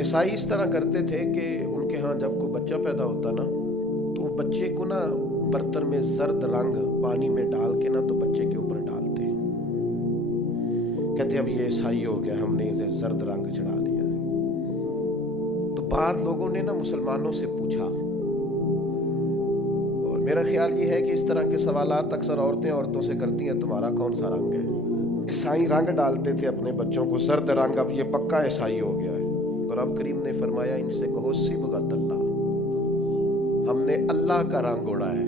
عیسائی اس طرح کرتے تھے کہ ان کے ہاں جب کوئی بچہ پیدا ہوتا نا تو بچے کو نا برتن میں زرد رنگ پانی میں ڈال کے نا تو بچے کے اوپر ڈالتے ہیں. کہتے اب یہ عیسائی ہو گیا, ہم نے اسے زرد رنگ چڑھا دیا. تو بعض لوگوں نے نا مسلمانوں سے پوچھا, اور میرا خیال یہ ہے کہ اس طرح کے سوالات اکثر عورتوں سے کرتی ہیں, تمہارا کون سا رنگ ہے؟ عیسائی رنگ ڈالتے تھے اپنے بچوں کو زرد رنگ, اب یہ پکا عیسائی ہو گیا ہے. اور اب کریم نے فرمایا ان سے کہو صبغۃ اللہ, ہم نے اللہ کا رنگ اوڑھا ہے.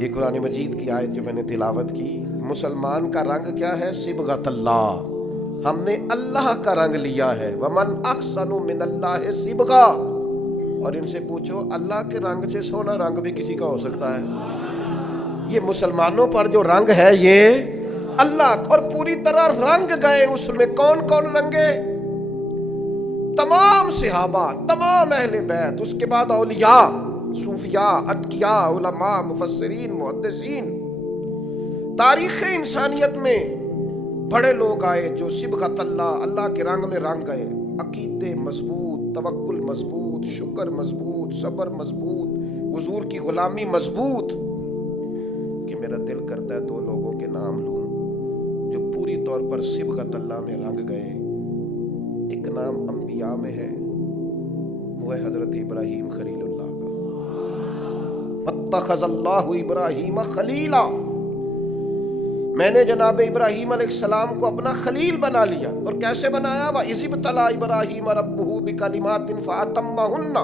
یہ قرآن مجید کی آیت جو میں نے تلاوت کی, مسلمان کا رنگ کیا ہے؟ صبغۃ اللہ, ہم نے اللہ کا رنگ لیا ہے. ومن احسن من اللہ صبغہ, اور ان سے پوچھو اللہ کے رنگ سے سونا رنگ بھی کسی کا ہو سکتا ہے. یہ مسلمانوں پر جو رنگ ہے یہ اللہ, اور پوری طرح رنگ گئے اس میں. کون کون رنگے؟ تمام صحابہ, تمام اہل بیت, اس کے بعد اولیاء, صوفیاء, اتقیاء, علماء, مفسرین, محدثین. تاریخ انسانیت میں بڑے لوگ آئے جو صبغۃ اللہ, اللہ کے رنگ میں رنگ گئے. عقیدے مضبوط, توکل مضبوط, شکر مضبوط, صبر مضبوط, حضور کی غلامی مضبوط. کہ میرا دل کرتا ہے دو لوگوں کے نام لوں جو پوری طور پر صبغۃ اللہ میں رنگ گئے. ایک نام انبیاء میں ہے, وہ ہے حضرت ابراہیم خلیل اللہ کا. اتخذ اللہ ابراہیم خلیلا, میں نے جناب ابراہیم علیہ السلام کو اپنا خلیل بنا لیا. اور کیسے بنایا؟ وَإِذِ ابْتَلَىٰ إِبْرَاهِيمَ رَبُّهُ بِكَلِمَاتٍ فَأَتَمَّهُنَّ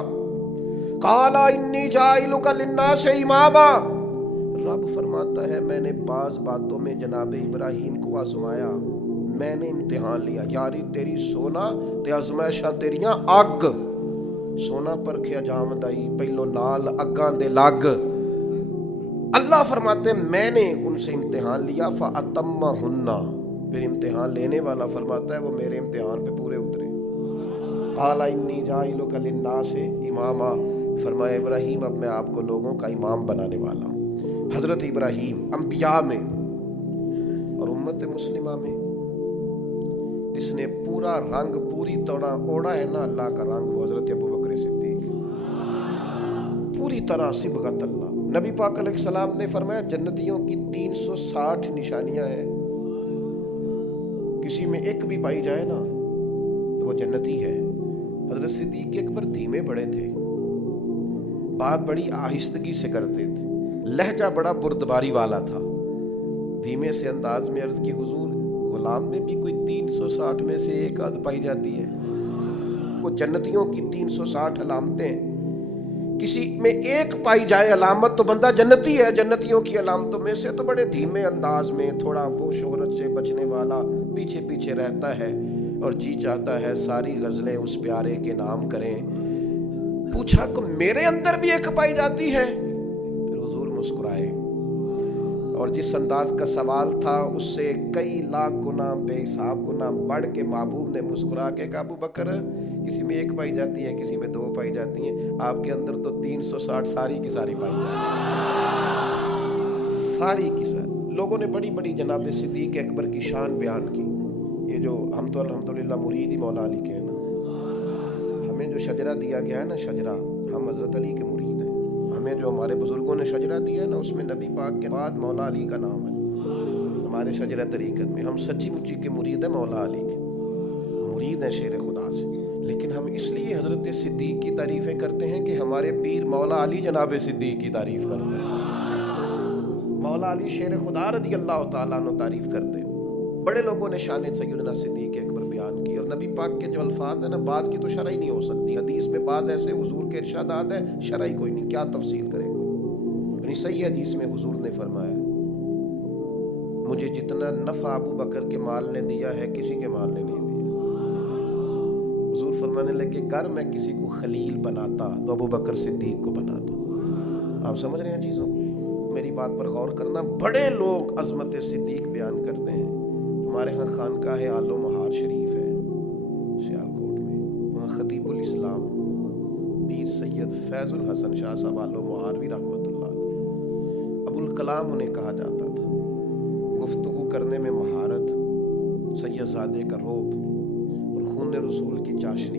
قَالَ إِنِّي جَاعِلُكَ لِلنَّاسِ إِمَامًا. رب فرماتا ہے میں نے بعض باتوں میں جناب ابراہیم کو آزمایا, میں نے امتحان لیا. یاری تیری سونا تے آزمائشاں تیریاں اگ, سونا پرکھیا جامدائی پہلو نال اگاں دے لگ. اللہ فرماتے ہیں میں نے ان سے امتحان لیا. فَأَتَمَّهُنَّ, پھر امتحان لینے والا فرماتا ہے وہ میرے امتحان پہ پورے اترے. قَالَ إِنِّي جَاعِلُكَ لِلنَّاسِ إِمَامًا, فرمایا ابراہیم اب میں آپ کو لوگوں کا امام بنانے والا ہوں. حضرت ابراہیم انبیاء میں اور امت مسلمہ میں اس نے پورا رنگ پوری طرح اوڑھا ہے نا اللہ کا رنگ, وہ حضرت ابوبکر صدیق. پوری طرح صبغۃ اللہ. نبی پاک علیہ السلام نے فرمایا جنتیوں کی 360 نشانیاں ہیں, کسی میں ایک بھی پائی جائے نا تو وہ جنتی ہے. حضرت صدیق اکبر دھیمے بڑے تھے, بات بڑی آہستگی سے کرتے تھے, لہجہ بڑا بردباری والا تھا. دھیمے سے انداز میں عرض کی حضور غلام میں بھی کوئی 360 میں سے ایک آدھ پائی جاتی ہے. وہ جنتیوں کی 360 علامتیں, کسی میں ایک پائی جائے علامت تو بندہ جنتی ہے. جنتیوں کی علامتوں میں سے تو بڑے دھیمے انداز میں, تھوڑا وہ شہرت سے بچنے والا, پیچھے پیچھے رہتا ہے اور جی چاہتا ہے ساری غزلیں اس پیارے کے نام کریں. پوچھا کہ میرے اندر بھی ایک پائی جاتی ہے؟ پھر حضور مسکرائے, اور جس انداز کا سوال تھا اس سے کئی لاکھ گنا بے حساب گنا بڑھ کے محبوب نے مسکرا کے کہا ابو بکر کسی میں ایک پائی جاتی ہے, کسی میں 2 پائی جاتی ہیں, آپ کے اندر تو 360 ساری کی ساری پائی جاتی, ساری کی ساری. لوگوں نے بڑی بڑی جناب صدیق اکبر کی شان بیان کی. یہ جو ہم تو الحمدللہ مرید ہی مولا علی کے ہیں نا, ہمیں جو شجرہ دیا گیا ہے نا شجرہ, ہم حضرت علی کے مرید ہیں. ہمیں جو ہمارے بزرگوں نے شجرہ دیا ہے نا اس میں نبی پاک کے بعد مولا علی کا نام ہے. ہمارے شجرہ طریقت میں ہم سچی مچی کے مرید ہیں, مولا علی کے مرید ہیں شیر خدا سے. لیکن ہم اس لیے حضرت صدیق کی تعریفیں کرتے ہیں کہ ہمارے پیر مولا علی جناب صدیق کی تعریف کرتے ہیں. مولا علی شیر خدا رضی اللہ تعالیٰ عنہ تعریف کرتے ہیں. بڑے لوگوں نے شان سیدنا صدیق اکبر بیان کی, اور نبی پاک کے جو الفاظ ہیں نا بات کی تو شرح ہی نہیں ہو سکتی. حدیث میں بعض ایسے حضور کے ارشادات ہیں شرح ہی کوئی نہیں, کیا تفصیل کرے کوئی. یعنی صحیح حدیث میں حضور نے فرمایا مجھے جتنا نفع ابو بکر کے مال نے دیا ہے کسی کے مال نے نہیں دیا. حضور فرمانے لگے گر میں کسی کو خلیل بناتا تو ابو بکر صدیق کو بناتا. آپ سمجھ رہے ہیں چیزوں کو, میری بات پر غور کرنا. بڑے لوگ عظمت صدیق بیان کرتے ہیں. ہمارے ہاں خانقاہ آل و مہار شریف ہے سیالکوٹ میں, وہاں خطیب الاسلام پیر سید فیض الحسن شاہ صاحب آل و مہاروی رحمۃ اللہ علیہ, ابو الکلام انہیں کہا جاتا تھا. گفتگو کرنے میں مہارت, سید زادے کا روب اور خون رسول کی چاشنی.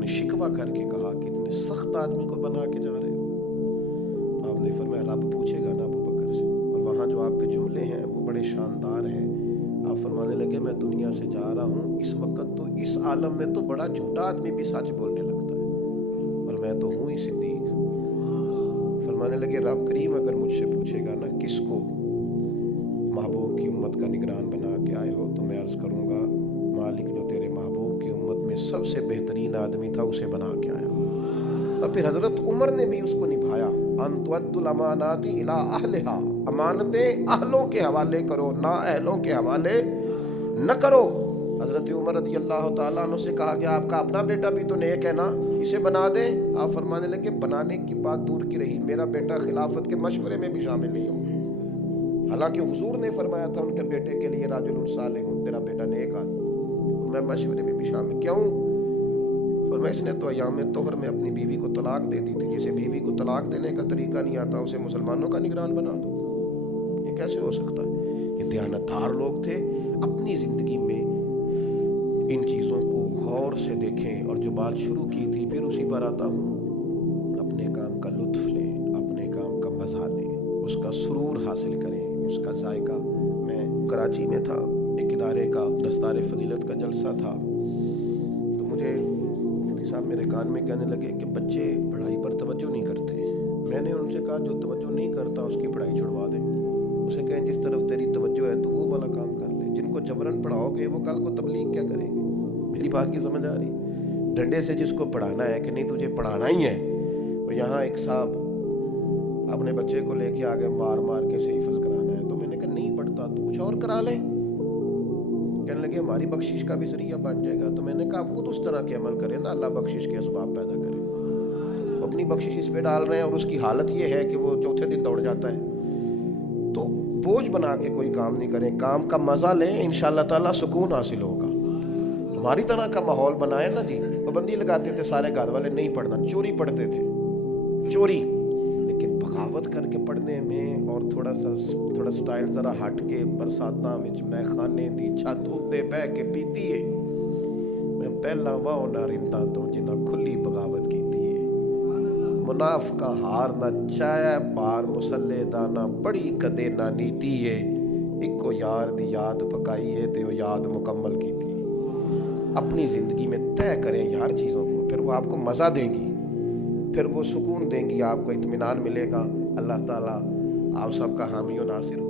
نے شکوہ کر کے کہا کہ اتنے سخت آدمی کو بنا کے جا رہے ہو. تو آپ نے فرمایا رب پوچھے گا نا ابو بکر سے. اور وہاں جو آپ کے جملے ہیں وہ بڑے شاندار ہیں. آپ فرمانے لگے میں دنیا سے جا رہا ہوں اس وقت تو اس عالم میں تو بڑا جھوٹا آدمی بھی سچ بولنے لگتا ہے اور میں تو ہوں ہی صدیق. فرمانے لگے رب کریم اگر مجھ سے پوچھے گا نا کس کو محبوب کی امت کا نگران بنا کے آئے ہو تو میں عرض کروں گا مالک جو تیرے محبوب کی امت میں سب سے بہترین آدمی تھا اسے بنا کے آیا. اور پھر حضرت عمر نے بھی اس کو نبھایا. ان تؤد الامانات الی اہلھا, امانتیں اہلوں کے حوالے کرو, نا اہلوں کے حوالے نہ کرو. حضرت عمر رضی اللہ تعالیٰ عنہ سے کہا گیا آپ کا اپنا بیٹا بھی تو نیک ہے نا, اسے بنا دیں. آپ فرمانے لگے بنانے کی بات دور کی رہی, میرا بیٹا خلافت کے مشورے میں بھی شامل نہیں ہو. حالانکہ حضور نے فرمایا تھا ان کے بیٹے کے لیے راجل صالح ہوں, تیرا بیٹا نیک آدمی, میں مشورے میں بھی شامل. کیوں؟ فرمایا اس نے تو ایام طہر میں اپنی بیوی کو طلاق دے دی تھی. جسے بیوی کو طلاق دینے کا طریقہ نہیں آتا اسے مسلمانوں کا نگران بنا دو, یہ کیسے ہو سکتا ہے؟ یہ دیانتدار لوگ تھے. اپنی زندگی میں ان چیزوں کو غور سے دیکھیں. اور جو بات شروع کی تھی پھر اسی پر آتا ہوں, اپنے کام کا لطف لیں, اپنے کام کا مزہ لیں, اس کا سرور حاصل کریں, اس کا ذائقہ. میں کراچی میں تھا, ایک ادارے کا دستار فضیلت کا جلسہ تھا, تو مجھے مفتی صاحب میرے کان میں کہنے لگے کہ بچے پڑھائی پر توجہ نہیں کرتے. میں نے ان سے کہا جو توجہ نہیں کرتا اس کی پڑھائی چھڑوا دیں, اسے کہیں جس طرف تیری توجہ ہے تو وہ والا کام کر لے. جن کو جبرن پڑھاؤ گے وہ کل کو تبلیغ کیا کریں گے؟ میری بات کی سمجھ آ رہی؟ ڈنڈے سے جس کو پڑھانا ہے کہ نہیں تجھے پڑھانا ہی ہے. اور یہاں ایک صاحب اپنے بچے کو لے کے آگے مار مار کے صحیح حفظ کرانا ہے. تو میں نے کہا نہیں پڑھتا تو کچھ اور کرا لیں. کہنے لگے ہماری بخشش کا بھی ذریعہ بن جائے گا. تو میں نے کہا آپ خود اس طرح کے عمل کریں نا, اللہ بخشش کے اسباب پیدا کرے. اپنی بخشش اس پہ ڈال رہے ہیں اور اس کی حالت یہ ہے کہ وہ چوتھے دن دوڑ جاتا ہے. تو بوجھ بنا کے کوئی کام نہیں کریں, کام کا مزہ لیں, انشاءاللہ تعالیٰ سکون حاصل ہوگا. ہماری طرح کا ماحول بنائے نا جی. پابندی لگاتے تھے سارے گھر والے نہیں پڑھنا, چوری پڑھتے تھے, چوری. لیکن بغاوت کر کے پڑھنے میں اور تھوڑا سٹائل ذرا ہٹ کے برساتاں وچ میں خانے دی چھت اتے بہ کے پیتی ہے. میں پہلا واہ نہ رنداں تو جنہ کھلی بغاوت کیتی ہے. منافقہ ہار نہ چایا بار مسلے دا نہ بڑی کدے نہ نیتی ہے. ایک کو یار دی یاد پکائی ہے تے وہ یاد مکمل کیتی. اپنی زندگی میں طے کریں یار چیزوں کو, پھر وہ آپ کو مزہ دیں گی, پھر وہ سکون دیں گی, آپ کو اطمینان ملے گا. اللہ تعالیٰ آپ سب کا حامی و ناصر ہو.